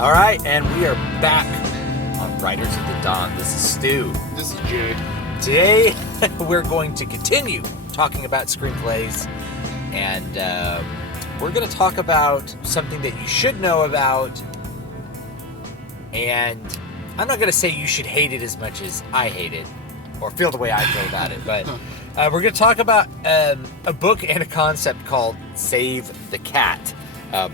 All right, and we are back on Writers of the Dawn. This is Stu. This is Jay. Today, we're going to continue talking about screenplays, and we're going to talk about something that you should know about, and I'm not going to say you should hate it as much as I hate it, or feel the way I feel about it, but we're going to talk about a book and a concept called Save the Cat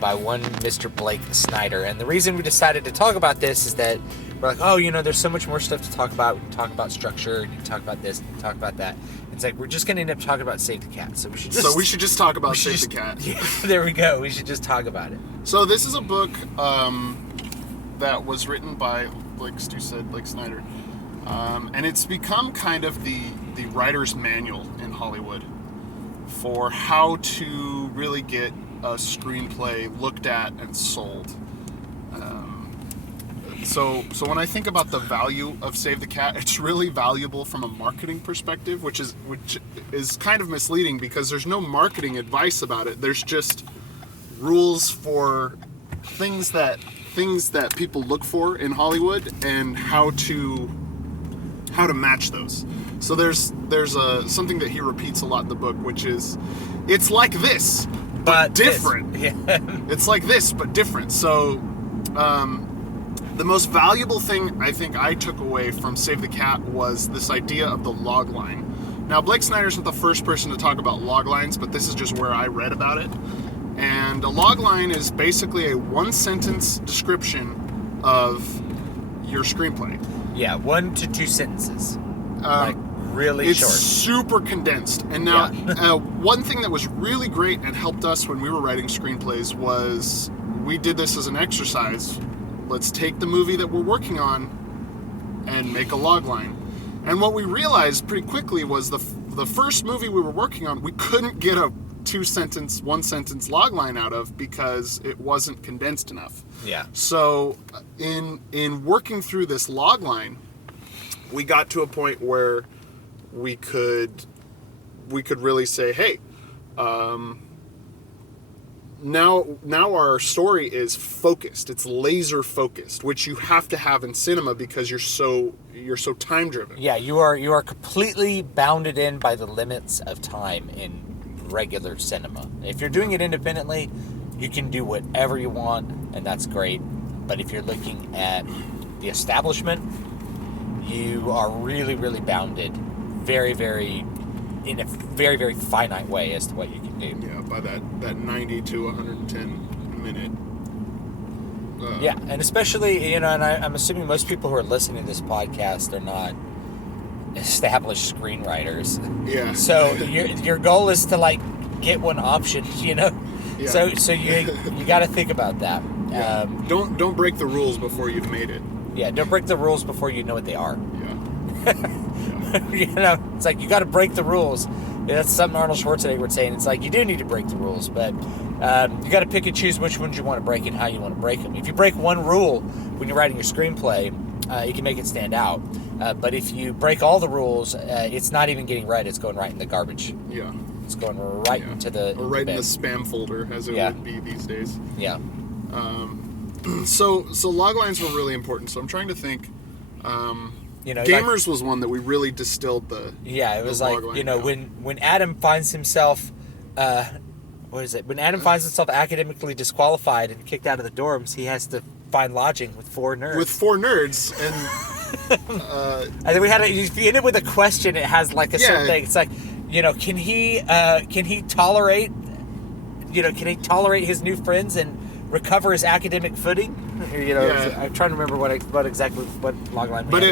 by one Mr. Blake Snyder. And the reason we decided to talk about this is that we're like, oh, there's so much more stuff to talk about. We can talk about structure, you can talk about this, you can talk about that. It's like, we're just going to end up talking about Save the Cat. So we should just talk about Save the Cat. Yeah, there we go. We should just talk about it. So this is a book that was written by, like Stu said, Blake Snyder. And it's become kind of the writer's manual in Hollywood for how to really get a screenplay looked at and sold. So when I think about the value of Save the Cat, it's really valuable from a marketing perspective, which is kind of misleading because there's no marketing advice about it. There's just rules for things that people look for in Hollywood and how to match those. So there's something that he repeats a lot in the book, which is, it's like this, but different. Yeah. It's like this, but different. So the most valuable thing I think I took away from Save the Cat was this idea of the log line. Now, Blake Snyder's not the first person to talk about log lines, but this is just where I read about it. And a log line is basically a one-sentence description of your screenplay. Yeah, 1 to 2 sentences. Really it's short. It's super condensed. And now, one thing that was really great and helped us when we were writing screenplays was we did this as an exercise. Let's take the movie that we're working on and make a log line. And what we realized pretty quickly was the first movie we were working on, we couldn't get a 2-sentence, 1-sentence log line out of because it wasn't condensed enough. Yeah. So in working through this log line, we got to a point where we could really say, hey, now our story is focused. It's laser focused, which you have to have in cinema because you're so time driven. Yeah, you are completely bounded in by the limits of time in regular cinema. If you're doing it independently, you can do whatever you want, and that's great. But if you're looking at the establishment, you are really, really bounded in a very, very finite way as to what you can do. Yeah, by that 90 to 110 minute. Yeah, and especially, and I'm assuming most people who are listening to this podcast are not established screenwriters. Yeah. So your goal is to get one option, Yeah. So you got to think about that. Yeah. Don't break the rules before you've made it. Yeah, don't break the rules before you know what they are. Yeah. It's like you got to break the rules. That's something Arnold Schwarzenegger would say, and it's like you do need to break the rules, but you got to pick and choose which ones you want to break and how you want to break them. If you break one rule when you're writing your screenplay, you can make it stand out. But if you break all the rules, it's not even getting read. It's going right in the garbage. Yeah. It's going right into the... Or right in the spam folder, as it would be these days. Yeah. So log lines were really important. So I'm trying to think... Gamers was one that we really distilled the... Yeah, it was like, when Adam finds himself... When Adam finds himself academically disqualified and kicked out of the dorms, he has to find lodging with 4 nerds. With 4 nerds, and... and then if you end it with a question, it has a certain thing. It's like, can he tolerate his new friends and recover his academic footing? I'm trying to remember what logline. But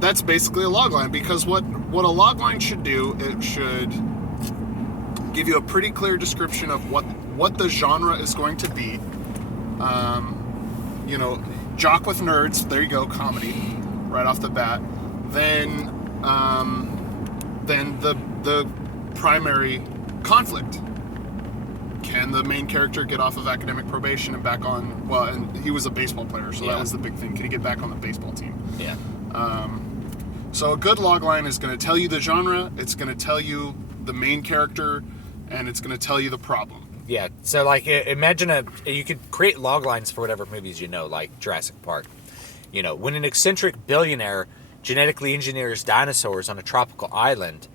that's basically a logline, because what a logline should do, it should give you a pretty clear description of what the genre is going to be. Jock with nerds. There you go, comedy, right off the bat. Then the primary conflict. Can the main character get off of academic probation and back on... Well, and he was a baseball player, so that was the big thing. Can he get back on the baseball team? Yeah. So a good logline is going to tell you the genre, it's going to tell you the main character, and it's going to tell you the problem. Yeah. So like, imagine you could create log lines for whatever movies you know, like Jurassic Park. You know, when an eccentric billionaire genetically engineers dinosaurs on a tropical island,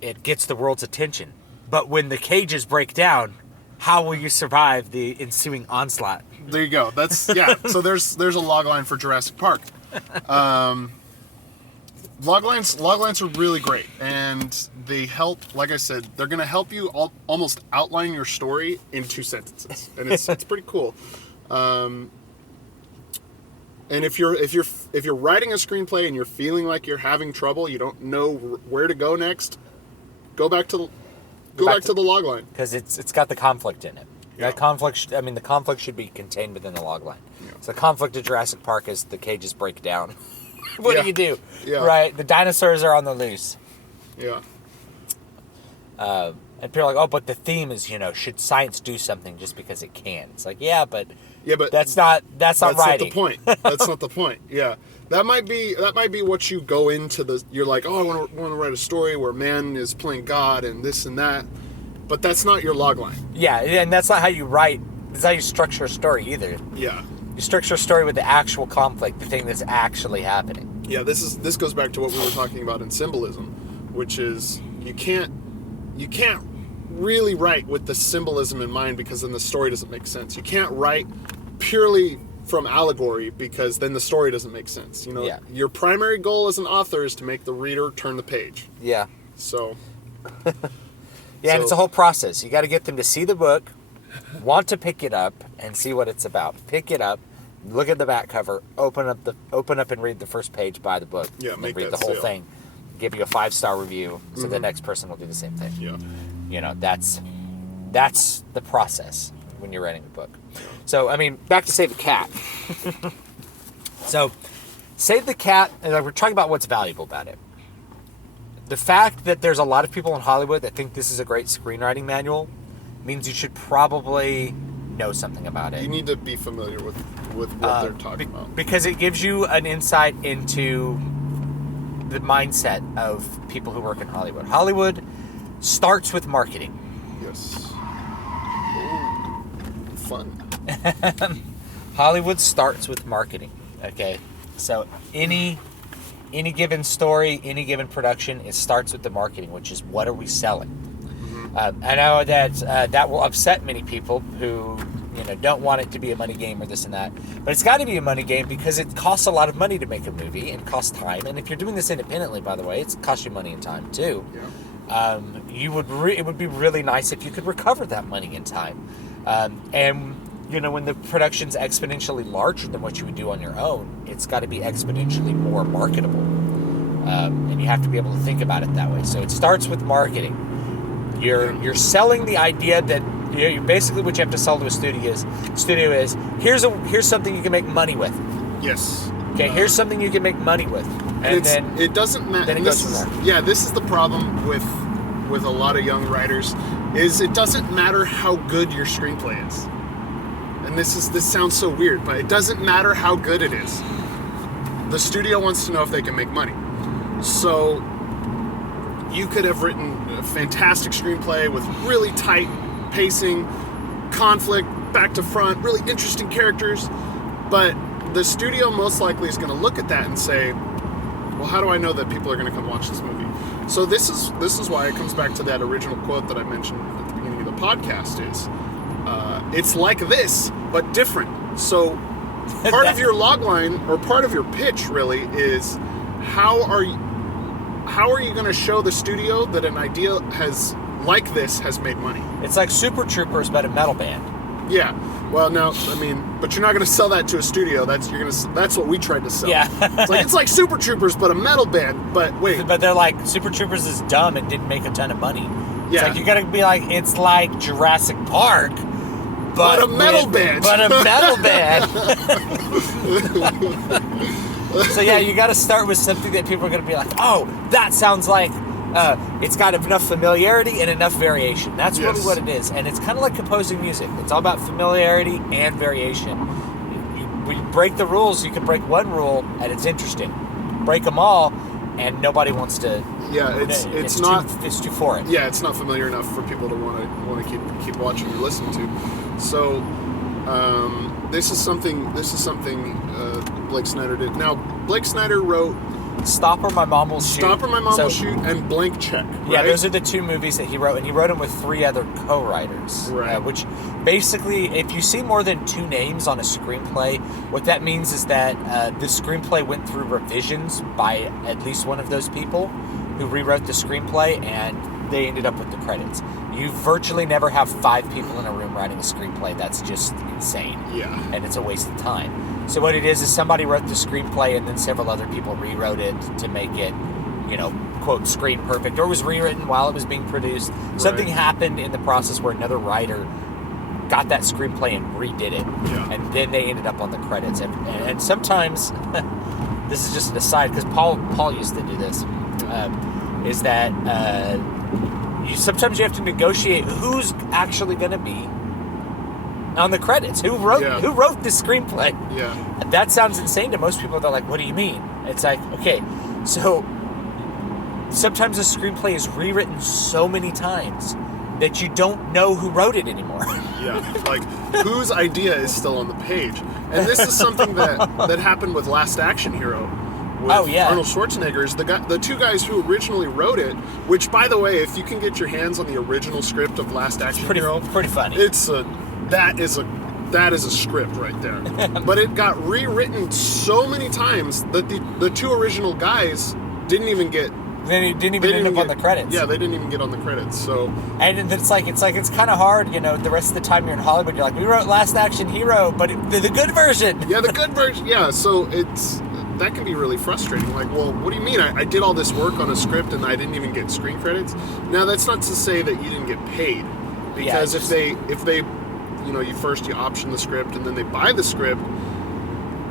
it gets the world's attention. But when the cages break down, how will you survive the ensuing onslaught? There you go. That's So there's a log line for Jurassic Park. Log lines are really great, and they help. Like I said, they're going to help you almost outline your story in 2 sentences, and it's pretty cool. And if you're writing a screenplay and you're feeling like you're having trouble, you don't know where to go next, go back to the log line, because it's got the conflict in it. Yeah. That conflict. The conflict should be contained within the log line. Yeah. So the conflict of Jurassic Park is the cages break down. What do you do? Yeah. Right, the dinosaurs are on the loose. Yeah. And people are like, oh, but the theme is, should science do something just because it can? It's like, but that's not writing. That's not the point. That's not the point. Yeah. That might be what you go into you're like, oh, I want to write a story where man is playing God and this and that. But that's not your logline. Yeah, and that's not how you write. That's how you structure a story either. Yeah. You structure a story with the actual conflict, the thing that's actually happening. Yeah, this goes back to what we were talking about in symbolism, which is you can't really write with the symbolism in mind, because then the story doesn't make sense. You can't write purely from allegory, because then the story doesn't make sense. Your primary goal as an author is to make the reader turn the page. Yeah. So. Yeah, and it's a whole process. You got to get them to see the book, want to pick it up, and see what it's about. Pick it up, look at the back cover, open up and read the first page, buy the book, and read the whole thing, give you a 5-star review, so the next person will do the same thing. Yeah. That's the process when you're writing a book. So, back to Save the Cat. So, Save the Cat, and we're talking about what's valuable about it. The fact that there's a lot of people in Hollywood that think this is a great screenwriting manual means you should probably know something about it. You need to be familiar with what they're talking about. Because it gives you an insight into the mindset of people who work in Hollywood. Hollywood starts with marketing. Yes. Ooh, fun. Hollywood starts with marketing. Okay? So any given story, any given production, it starts with the marketing, which is, what are we selling? I know that that will upset many people who don't want it to be a money game or this and that, but it's got to be a money game because it costs a lot of money to make a movie and costs time. And if you're doing this independently, by the way, it's cost you money and time too. Yeah. It would be really nice if you could recover that money in time. And when the production's exponentially larger than what you would do on your own, it's got to be exponentially more marketable. And you have to be able to think about it that way. So it starts with marketing. You're selling the idea that you basically, what you have to sell to a studio is here's something you can make money with. Yes. Okay, here's something you can make money with, and then it doesn't matter. Then it goes from there. Yeah, this is the problem with a lot of young writers, is it doesn't matter how good your screenplay is. And this sounds so weird, but it doesn't matter how good it is. The studio wants to know if they can make money. So you could have written a fantastic screenplay with really tight pacing, conflict, back to front, really interesting characters, but the studio most likely is going to look at that and say, well, how do I know that people are going to come watch this movie? So this is why it comes back to that original quote that I mentioned at the beginning of the podcast is, it's like this, but different. So part of your logline, or part of your pitch really, is how are you going to show the studio that an idea has made money? It's like Super Troopers, but a metal band. Yeah. Well, no, but you're not going to sell that to a studio. That's what we tried to sell. Yeah. it's like Super Troopers, but a metal band. But wait. But they're like, Super Troopers is dumb and didn't make a ton of money. Yeah. It's like, you got to be like, it's like Jurassic Park, but a metal band. But a metal band. So yeah, you got to start with something that people are going to be like, oh, that sounds like it's got enough familiarity and enough variation. That's really what it is. And it's kind of like composing music. It's all about familiarity and variation. You break the rules, you can break one rule and it's interesting. Break them all, and nobody wants to. Yeah, it's not. It's too foreign. Yeah, it's not familiar enough for people to want to keep watching or listening to. So, this is something Blake Snyder did. Now, Blake Snyder wrote Stop or My Mom Will Shoot. Stop or My Mom Will Shoot and Blank Check. Right? Yeah, those are the two movies that he wrote, and he wrote them with 3 other co-writers. Right. Which basically, if you see more than 2 names on a screenplay, what that means is that the screenplay went through revisions by at least one of those people who rewrote the screenplay, and they ended up with the credits. You virtually never have 5 people in a room writing a screenplay. That's just insane. Yeah. And it's a waste of time. So what it is somebody wrote the screenplay and then several other people rewrote it to make it, quote, screen perfect, or was rewritten while it was being produced. Right. Something happened in the process where another writer got that screenplay and redid it. Yeah. And then they ended up on the credits. And sometimes, this is just an aside, because Paul used to do this, is that sometimes you have to negotiate who's actually going to be on the credits. Who wrote the screenplay? Yeah. That sounds insane to most people. They're like, what do you mean? It's like, okay, so sometimes a screenplay is rewritten so many times that you don't know who wrote it anymore. Yeah, like whose idea is still on the page. And this is something that happened with Last Action Hero. With Arnold Schwarzenegger is the 2 guys who originally wrote it, which, by the way, if you can get your hands on the original script of Last Action Hero, pretty funny. That is a script right there. But it got rewritten so many times that the 2 original guys didn't even get. They didn't even end up on the credits. Yeah, they didn't even get on the credits. So. And it's kind of hard, the rest of the time you're in Hollywood, you're like, we wrote Last Action Hero, but the good version. Yeah, the good version. Yeah, so that can be really frustrating. Like, well, what do you mean? I did all this work on a script and I didn't even get screen credits. Now, that's not to say that you didn't get paid, because if they you option the script and then they buy the script,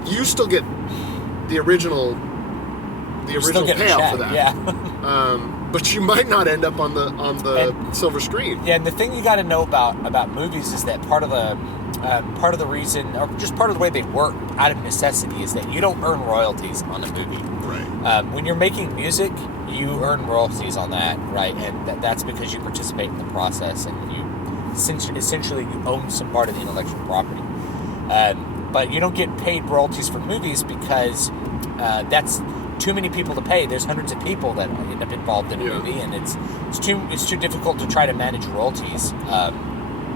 you still get the original payout for that. Yeah. But you might not end up on the silver screen. Yeah, and the thing you got to know about movies is that part of the reason, or just part of the way they work out of necessity, is that you don't earn royalties on a movie. Right. When you're making music, you earn royalties on that, right? And that's because you participate in the process and you essentially you own some part of the intellectual property. But you don't get paid royalties for movies because that's too many people to pay. There's hundreds of people that end up involved in a movie, and it's too difficult to try to manage royalties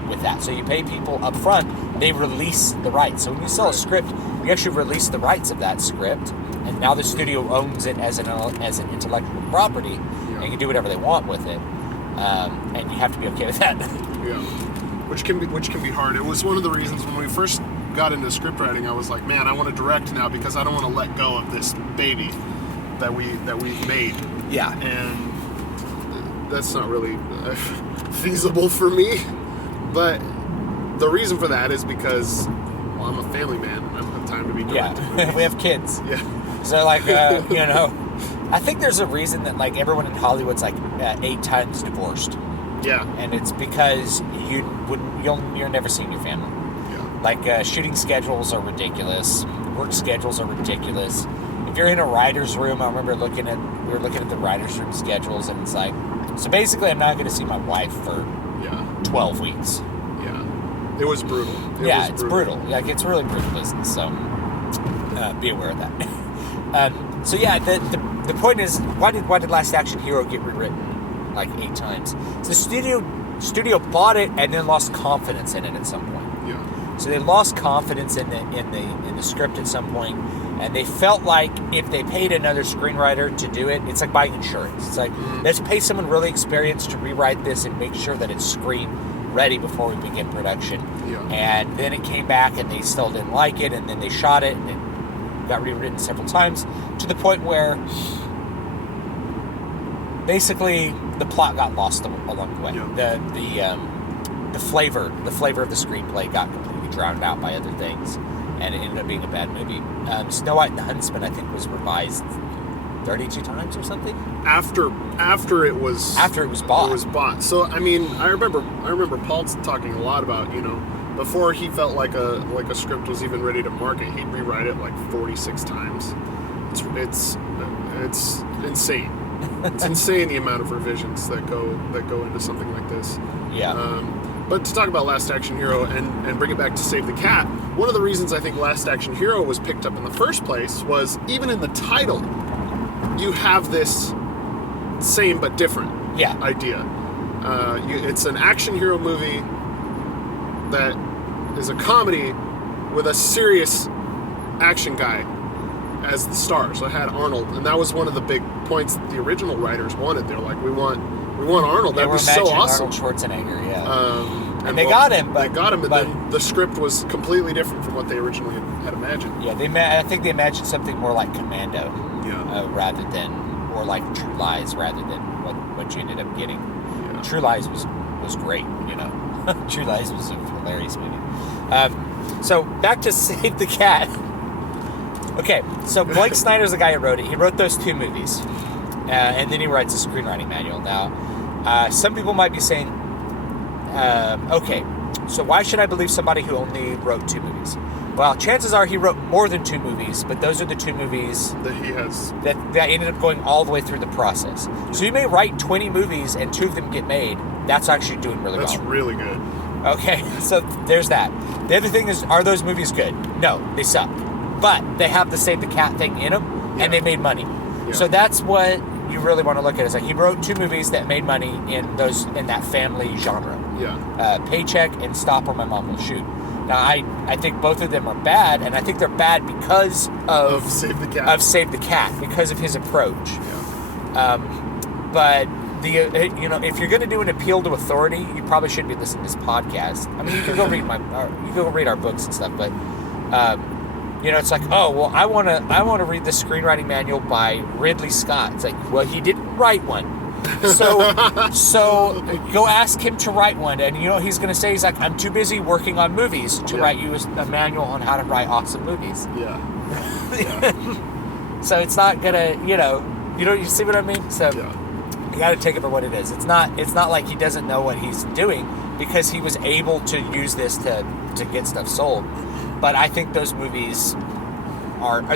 with that. So you pay people up front, they release the rights. So when you sell a script, you actually release the rights of that script, and now the studio owns it as an intellectual property, and you can do whatever they want with it. And you have to be okay with that. Yeah, which can be hard. It was one of the reasons when we first got into script writing, I was like, man, I want to direct now because I don't want to let go of this baby that we've made. Yeah, and that's not really feasible for me. But the reason for that is because, well, I'm a family man. I don't have time to be directing. Yeah, we have kids. Yeah. So I think there's a reason that everyone in Hollywood's 8 times divorced. Yeah. And it's because you're never seeing your family. Yeah. Shooting schedules are ridiculous. Work schedules are ridiculous. If you're in a writer's room, I remember we were looking at the writer's room schedules, and it's so basically I'm not going to see my wife for 12 weeks. Yeah. It was brutal. It's brutal. It's really brutal business, so be aware of that. So yeah, the point is, why did Last Action Hero get rewritten 8 times? So the studio bought it and then lost confidence in it at some point. Yeah. So they lost confidence in the script at some point, and they felt like if they paid another screenwriter to do it, it's like buying insurance. It's let's pay someone really experienced to rewrite this and make sure that it's screen ready before we begin production. Yeah. And then it came back and they still didn't like it, and then they shot it and it got rewritten several times to the point where basically the plot got lost along the way. Yeah. The flavor of the screenplay got completely drowned out by other things, and it ended up being a bad movie. Snow White and the Huntsman, I think, was revised 32 times or something. After it was bought. It was bought. So I mean, I remember Paul talking a lot about, before he felt like a script was even ready to market, he'd rewrite it 46 times. It's insane. It's insane the amount of revisions that go into something like this. Yeah. But to talk about Last Action Hero and bring it back to Save the Cat, one of the reasons I think Last Action Hero was picked up in the first place was even in the title, you have this same but different idea. It's an action hero movie that is a comedy with a serious action guy as the star. So I had Arnold, and that was one of the big points that the original writers wanted. They're like, we want Arnold. That was so awesome. Arnold Schwarzenegger, yeah. And they got him, but then the script was completely different from what they originally had imagined. Yeah, I think they imagined something more like Commando, rather than, or like True Lies, rather than what you ended up getting. Yeah. True Lies was great, you know. True Lies was a hilarious movie. So back to Save the Cat. Okay, so Blake Snyder's the guy who wrote it. He wrote those 2 movies, and then he writes a screenwriting manual. Now, some people might be saying, okay, so why should I believe somebody who only wrote 2 movies? Well, chances are he wrote more than 2 movies, but those are the 2 movies that he has that ended up going all the way through the process. So you may write 20 movies and 2 of them get made. That's actually doing really well. That's really good. Okay, so there's that. The other thing is, are those movies good? No, they suck. But they have the Save the Cat thing in them, and they made money. Yeah. So that's what you really want to look at. Is like he wrote 2 movies that made money in that family genre. Yeah. Paycheck and Stop or My Mom Will Shoot. Now I think both of them are bad, and I think they're bad because of Save the Cat. Of Save the Cat, because of his approach. Yeah. But if you're going to do an appeal to authority, you probably should be listening to this podcast. I mean, you can go read our books and stuff, but it's like, oh well, I want to read the screenwriting manual by Ridley Scott. It's like, well, he didn't write one. So go ask him to write one, and you know what he's going to say? He's like, I'm too busy working on movies to write you a manual on how to write awesome movies. Yeah. So it's not gonna, you see what I mean? So you got to take it for what it is. It's not like he doesn't know what he's doing, because he was able to use this to get stuff sold. But I think those movies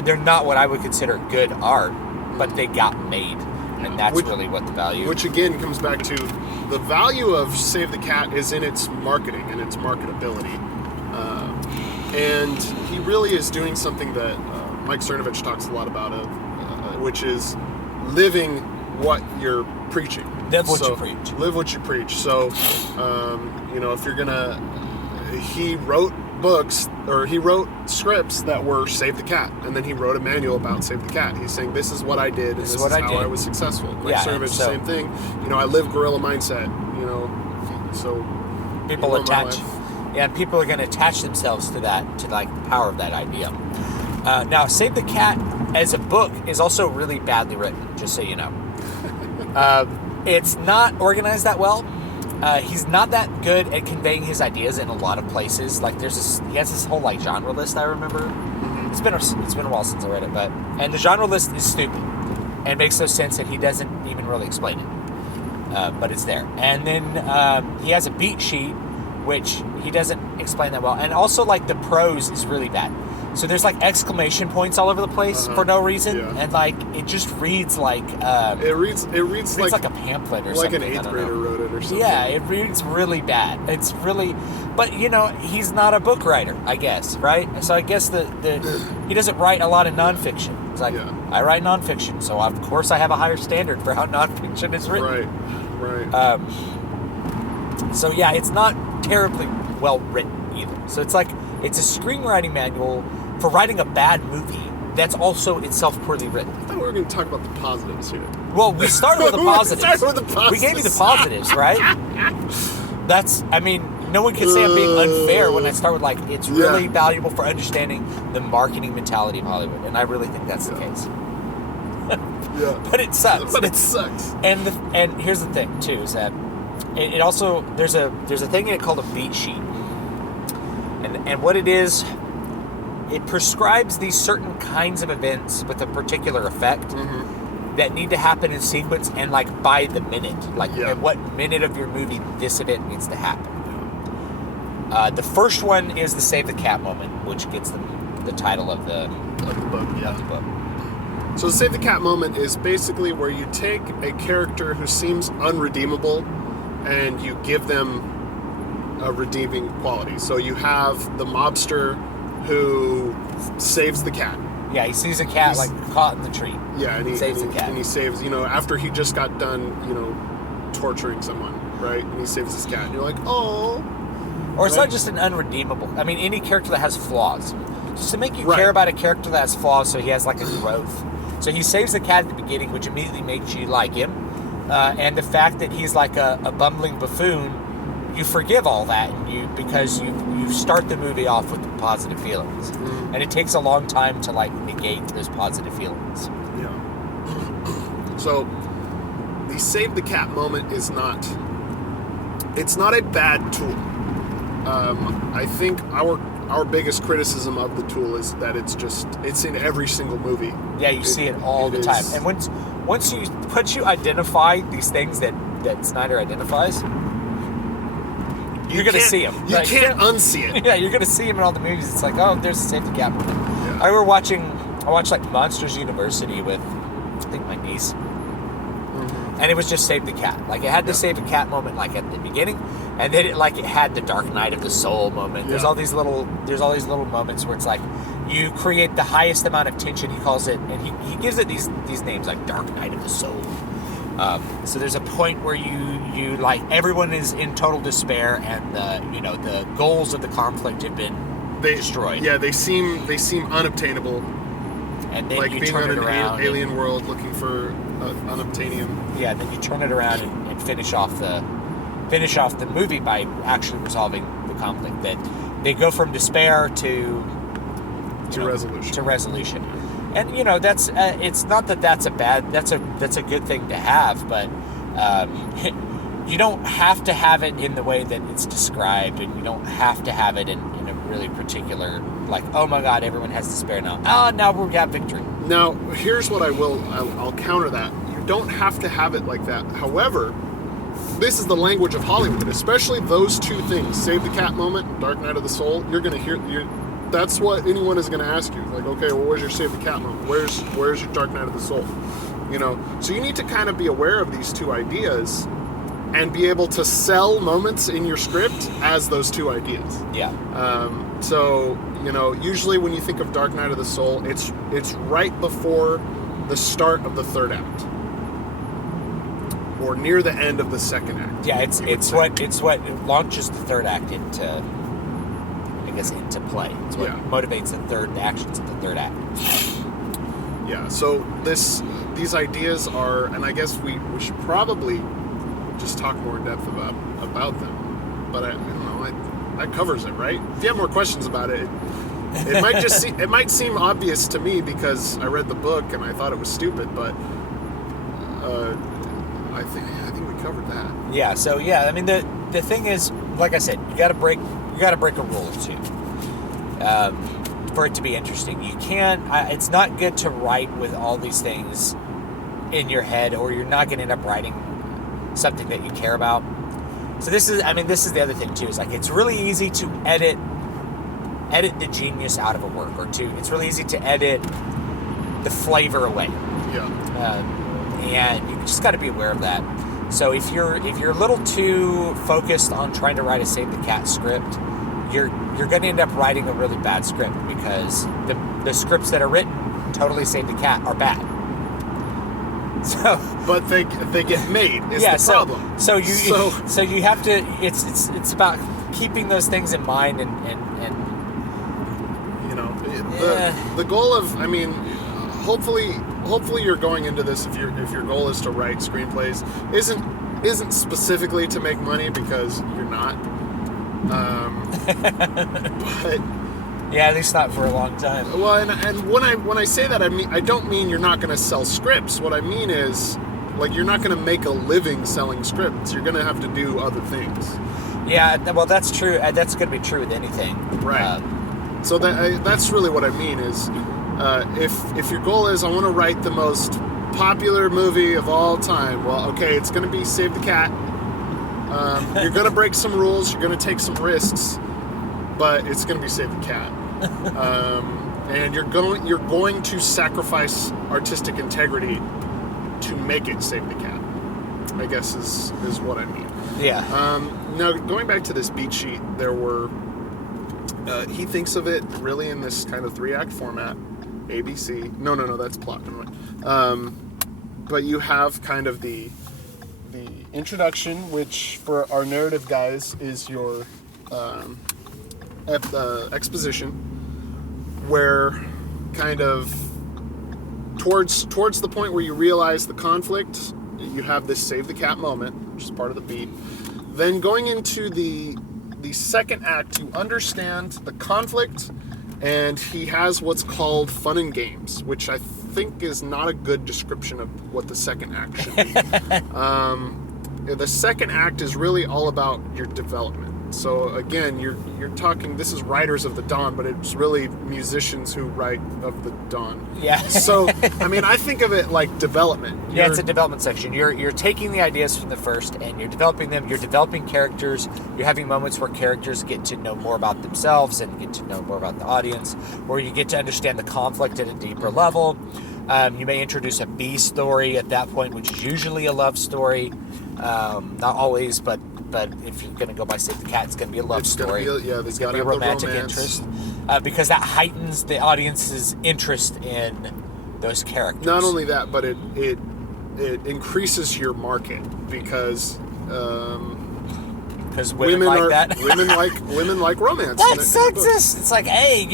they're not what I would consider good art, but they got made. And that's really what the value... Which, again, comes back to the value of Save the Cat is in its marketing and its marketability. And he really is doing something that Mike Cernovich talks a lot about, which is living what you're preaching. Live what you preach. Live what you preach. So, if you're going to... He wrote books, or he wrote scripts that were Save the Cat, and then he wrote a manual about Save the Cat. He's saying, this is what I did, and this is how I was successful. Like Cernovich, same thing. I live guerrilla mindset, so people attach, people are going to attach themselves to that, to like the power of that idea. Now, Save the Cat as a book is also really badly written, just so you know. It's not organized that well. He's not that good at conveying his ideas in a lot of places. Like he has this whole like genre list. I remember. Mm-hmm. It's been a while since I read it, and the genre list is stupid and makes no sense, and he doesn't even really explain it. But it's there, and then he has a beat sheet, which he doesn't explain that well, and also like the prose is really bad. So there's like exclamation points all over the place for no reason, and like it just reads like it reads like a pamphlet or like something. Like an 8th grader wrote it or something. Yeah, it reads really bad. It's really, but he's not a book writer, I guess, right? So I guess he doesn't write a lot of nonfiction. It's like I write nonfiction, so of course I have a higher standard for how nonfiction is written. Right. So yeah, it's not terribly well written either. So it's like it's a screenwriting manual for writing a bad movie that's also itself poorly written. I thought we were going to talk about the positives here. Well, we started with the positives. We gave you the positives, right? No one can say I'm being unfair when I start with like, it's really valuable for understanding the marketing mentality of Hollywood, and I really think that's the case. But it sucks. And here's the thing too, is that it also there's a thing in it called a beat sheet, and what it is. It prescribes these certain kinds of events with a particular effect that need to happen in sequence and like by the minute. At what minute of your movie this event needs to happen. The first one is the Save the Cat moment, which gets the title of the book. So the save the cat moment is basically where you take a character who seems unredeemable and you give them a redeeming quality. So you have the mobster who saves the cat. Yeah, he sees a cat caught in the tree. Yeah, and he saves the cat. And he saves, after he just got done, torturing someone, right? And he saves this cat. And you're like, oh. Or it's not just an unredeemable. I mean, any character that has flaws. Just to make you Right. care about a character that has flaws so he has like a growth. So he saves the cat at the beginning, which immediately makes you like him. And the fact that he's like a bumbling buffoon, you forgive all that because you start the movie off with positive feelings. Mm-hmm. And it takes a long time to like negate those positive feelings. Yeah. So the save the cat moment is not a bad tool. I think our biggest criticism of the tool is that it's in every single movie. Yeah, you see it all the time. And once you identify these things that Snyder identifies, you're going to see them. You can't unsee it. Yeah, you're going to see them in all the movies. It's like, oh, there's a safety cat moment. Yeah. I watched like Monsters University with, I think, my niece. Mm-hmm. And it was just save the cat. Like, it had the save the cat moment, like, at the beginning. And then it had the Dark Night of the Soul moment. Yeah. There's all these little moments where it's like, you create the highest amount of tension, he calls it, and he gives it these names, like Dark Night of the Soul. So there's a point where you like everyone is in total despair, and the goals of the conflict have been destroyed. Yeah, they seem unobtainable. And then like you being turn on it an around, alien world looking for unobtainium. Yeah, and then you turn it around and finish off the movie by actually resolving the conflict. That they go from despair to resolution. And that's it's not that's a good thing to have, but you don't have to have it in the way that it's described, and you don't have to have it in a really particular, like, oh my god, everyone has despair now. Oh, now we got victory. Now, here's what I'll counter that. You don't have to have it like that. However, this is the language of Hollywood, especially those two things, save the cat moment, Dark Night of the Soul. You're going to hear, that's what anyone is going to ask you. Like, okay, well, where's your save the cat moment? Where's your Dark Night of the Soul? So you need to kind of be aware of these two ideas and be able to sell moments in your script as those two ideas. Yeah. So, usually when you think of Dark Night of the Soul, it's right before the start of the third act, or near the end of the second act. Yeah, it's what launches the third act into play. It's what motivates the actions of the third act. Yeah. So these ideas are, and I guess we should probably just talk more in depth about them. But I don't know. That covers it, right? If you have more questions about it, it might it might seem obvious to me because I read the book and I thought it was stupid, but I think we covered that. Yeah. So I mean the thing is, like I said, you got to break a rule or two for it to be interesting. You can't. It's not good to write with all these things in your head, or you're not going to end up writing something that you care about. So this is the other thing too. Is like it's really easy to edit the genius out of a work, it's really easy to edit the flavor away. Yeah. And you just got to be aware of that. So if you're a little too focused on trying to write a save the cat script, you're going to end up writing a really bad script, because the scripts that are written totally save the cat are bad. So, but they get made is the problem. So you have to. It's about keeping those things in mind and the goal of, hopefully you're going into this, if your goal is to write screenplays, isn't specifically to make money, because you're not. But yeah, at least not for a long time. Well, and when I say that, I don't mean you're not going to sell scripts. What I mean is, like, you're not going to make a living selling scripts. You're going to have to do other things. Yeah, well, that's true. That's going to be true with anything. Right. So that's really what I mean is, if your goal is, I want to write the most popular movie of all time, well, okay, it's going to be Save the Cat. You're going to break some rules. You're going to take some risks, but it's going to be Save the Cat. and you're going to sacrifice artistic integrity to make it Save the Cat, I guess is what I mean. Yeah. Now, going back to this beat sheet, there were... he thinks of it really in this kind of 3-act format. ABC. No, that's plot. But you have kind of the introduction, which for our narrative guys is your exposition, where kind of towards the point where you realize the conflict, you have this Save the Cat moment, which is part of the beat. Then going into the second act, you understand the conflict, and he has what's called fun and games, which I think is not a good description of what the second act should be. The second act is really all about your development. So again, you're talking, this is writers of the dawn, but it's really musicians who write of the dawn. Yeah. So, I mean, I think of it like development. Yeah, it's a development section. You're taking the ideas from the first and you're developing them. You're developing characters. You're having moments where characters get to know more about themselves and get to know more about the audience, where you get to understand the conflict at a deeper level. You may introduce a B story at that point, which is usually a love story. Not always, but if you're going to go by Save the Cat, it's going to be a love story. There's going to be a romantic interest. Because that heightens the audience's interest in those characters. Not only that, but it increases your market because women like that. women like romance. That's sexist. It's like, hey,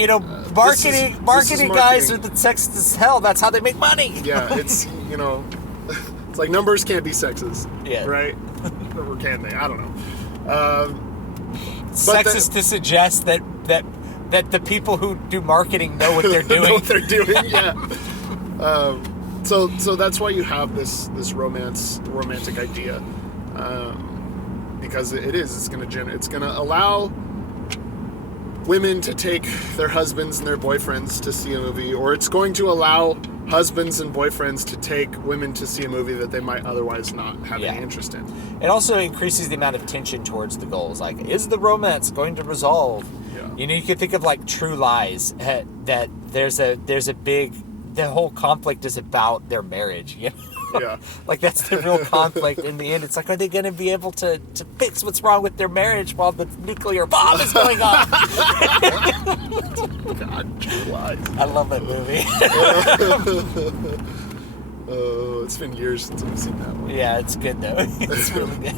marketing guys are the sexist as hell. That's how they make money. Yeah, it's it's like numbers can't be sexist. Yeah. Right? Or can they? I don't know. Sexist to suggest that the people who do marketing know what they're doing. Know what they're doing. Yeah. So that's why you have this romantic idea, because it's going to allow women to take their husbands and their boyfriends to see a movie, or it's going to allow husbands and boyfriends to take women to see a movie that they might otherwise not have any interest in. It also increases the amount of tension towards the goals. Like, is the romance going to resolve? Yeah. You can think of like True Lies, that there's a big, the whole conflict is about their marriage. Yeah. Like, that's the real conflict in the end. It's like, are they going to be able to fix what's wrong with their marriage while the nuclear bomb is going on? God, True Lies. I love that movie. It's been years since I've seen that one. Yeah, it's good though. It's really good.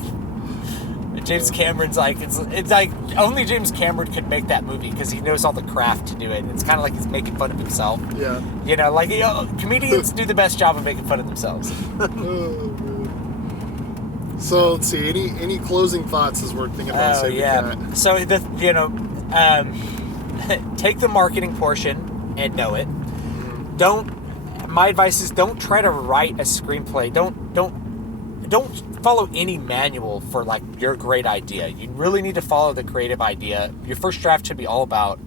James Cameron's like, it's like only James Cameron could make that movie because he knows all the craft to do it. It's kind of like he's making fun of himself. Yeah. Comedians do the best job of making fun of themselves. Oh, man. So let's see. Any closing thoughts as we're thinking about Save the Cat? So take the marketing portion and know it. My advice is don't try to write a screenplay. Don't follow any manual for like your great idea. You really need to follow the creative idea. Your first draft should be all about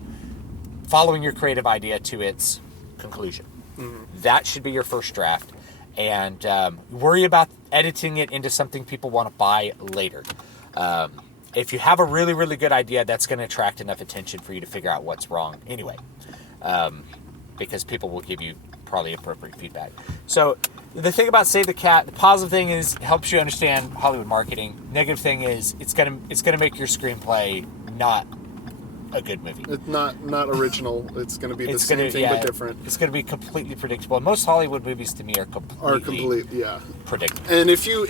following your creative idea to its conclusion. Mm-hmm. That should be your first draft, and worry about editing it into something people want to buy later. If you have a really, really good idea, that's going to attract enough attention for you to figure out what's wrong anyway, because people will give you probably appropriate feedback. So the thing about Save the Cat, the positive thing is it helps you understand Hollywood marketing. Negative thing is it's gonna make your screenplay not a good movie. It's not original. It's gonna be the same thing but different. It's gonna be completely predictable. Most Hollywood movies to me are completely predictable. And if you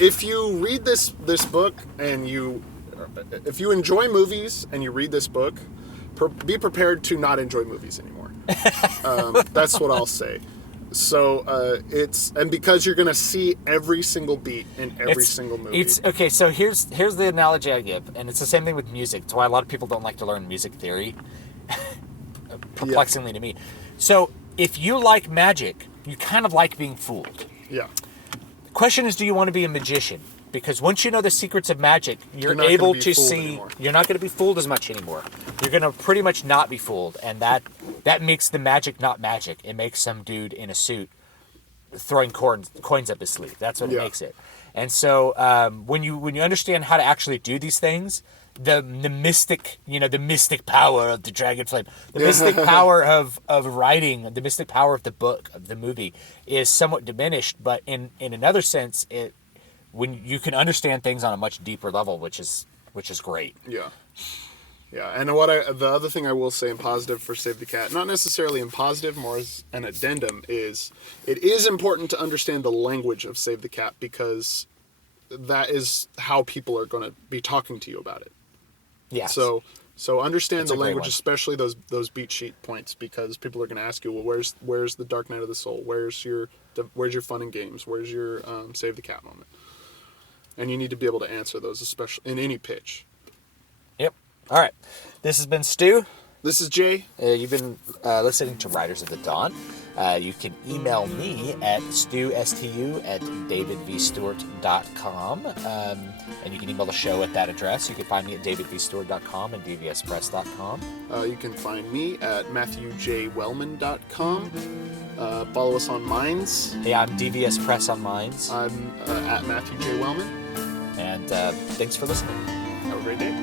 read this book and if you enjoy movies and you read this book, be prepared to not enjoy movies anymore. That's what I'll say. So and because you're gonna see every single beat in every single movie. It's okay. So here's the analogy I give, and it's the same thing with music. It's why a lot of people don't like to learn music theory. Perplexingly to me. So if you like magic, you kind of like being fooled. Yeah. The question is, do you want to be a magician? Because once you know the secrets of magic, you're able to see. Anymore. You're not going to be fooled as much anymore. You're going to pretty much not be fooled, and that makes the magic not magic. It makes some dude in a suit throwing coins up his sleeve. That's what it makes it. And so when you understand how to actually do these things, the mystic, the mystic power of the dragon flame, the mystic power of writing, the mystic power of the book, of the movie is somewhat diminished. But in another sense, when you can understand things on a much deeper level, which is great. Yeah. Yeah, and the other thing I will say in positive for Save the Cat, not necessarily in positive, more as an addendum, is it is important to understand the language of Save the Cat, because that is how people are going to be talking to you about it. Yes. So understand That's the a great language, one. especially those beat sheet points, because people are going to ask you, well, where's the Dark Night of the Soul? Where's your fun and games? Where's your Save the Cat moment? And you need to be able to answer those, especially in any pitch. Yep. All right. This has been Stu. This is Jay. You've been listening to Riders of the Dawn. You can email me at stu@davidvstewart.com. And you can email the show at that address. You can find me at davidvstewart.com and dvspress.com. You can find me at matthewjwellman.com. Follow us on Minds. Yeah, I'm DVS Press on Minds. I'm at Matthew J. Wellman. And thanks for listening. Have a great day.